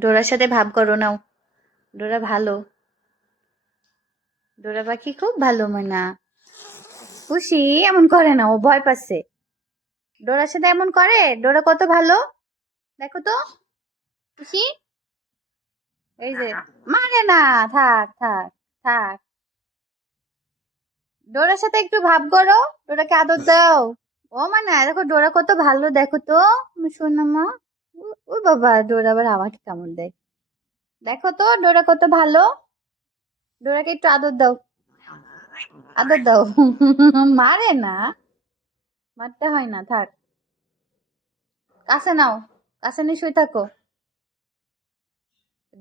ডোরার সাথে ভাব করো নাও। ডোরা ভালো। ডোরা পাখি খুব ভালো ময়না খুশি? এমন করে না, ও ভয় পাচ্ছে। ডোরার সাথে এমন করে? ডোরা কত ভালো? দেখো তো। খুশি? এই যে মানে না, থাক থাক থাক। ডোরার সাথে একটু ভাব করো, ডোরাকে আদর দাও। ও মানে দেখো ডোরা কত ভালো, দেখো তো। শোনা মা। ও বাবা ডোরা আবার আমাকে কামড় দেয়? দেখো তো, ডোরা কত ভালো। ডোরাকে একটু আদর দাও। আদর দাও। মারে না। মারতে হয় না, থাক। কাছে নাও, কাছে নিয়ে শুয়ে থাকো।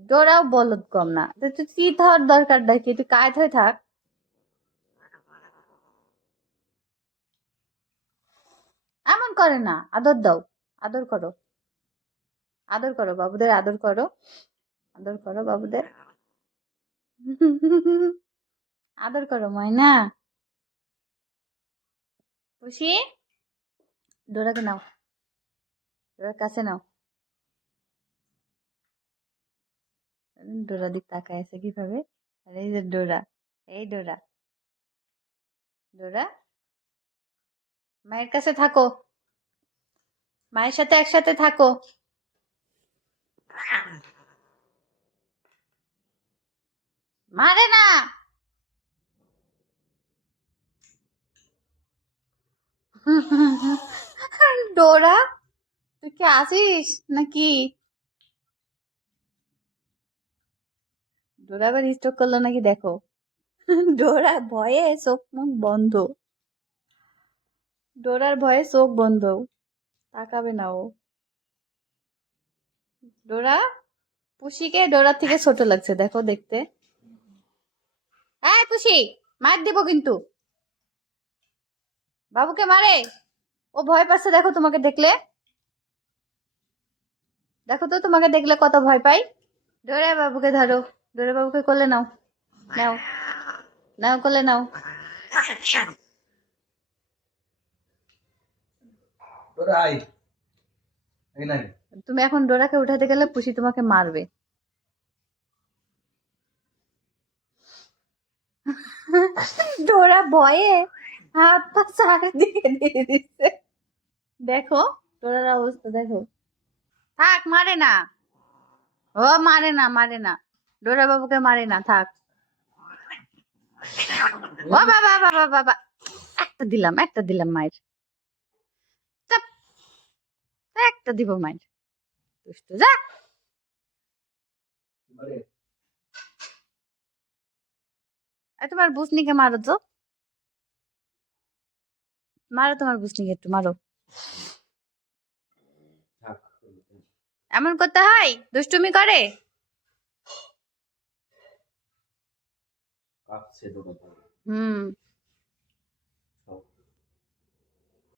ডোরাও বলদ কম না। তুই চিত হওয়ার দরকার দেখি, তুই কায়ত হয়ে থাক। এমন করে না, আদর দাও, আদর করো। আদর করো, বাবুদের আদর করো। আদর করো, বাবুদের। আদর করো, ময়না। খুশি? ডোরাকে নাও। ডোরার কাছে নাও। ডোরা দিক তাকায় আছে কীভাবে? আর এই যে ডোরা। এই ডোরা। ডোরা? মায়ের কাছে থাকো। মায়ের সাথে একসাথে থাকো। মারে না ডোরা, তুই কি আসিস নাকি? ডোরা আবার স্ট্রোক করল নাকি দেখো। ডোরা ভয়ে চোখ মুখ বন্ধ। ডোরার ভয়ে চোখ বন্ধ। তাকাবে না ও। ডোরা, পুষিকে ডোরার থেকে ছোট লাগছে, দেখো দেখতে। পুষি মার দিব কিন্তু। বাবুকে মারে? ও ভয় পাচ্ছে দেখো তোমাকে দেখলে। দেখো তো তোমাকে দেখলে কত ভয় পাই। ডোরা বাবুকে ধরো ডোরা বাবুকে কোলে নাও। নাও নাও কোলে নাও। তুমি এখন ডোরাকে উঠাতে গেলে পুষি তোমাকে মারবে। ডোরা ভয়ে হাত পা চারিদিকে দিয়ে দেখো ডোরার অবস্থা দেখো। থাক, মারে না। ও, মারে না মারে না। ডোরা বাবুকে মারে না, থাক। ও বাবা বাবা বাবা একটা দিলাম একটা দিলাম মায়ের। একটা দিব মায়ের। দুষ্টু, যা বারে আর তোমার বুসনিকে মারো তো। মারো তোমার বুসনিকে একটু মারো। এমন করতে হয়? দুষ্টুমি করে? হম হুম।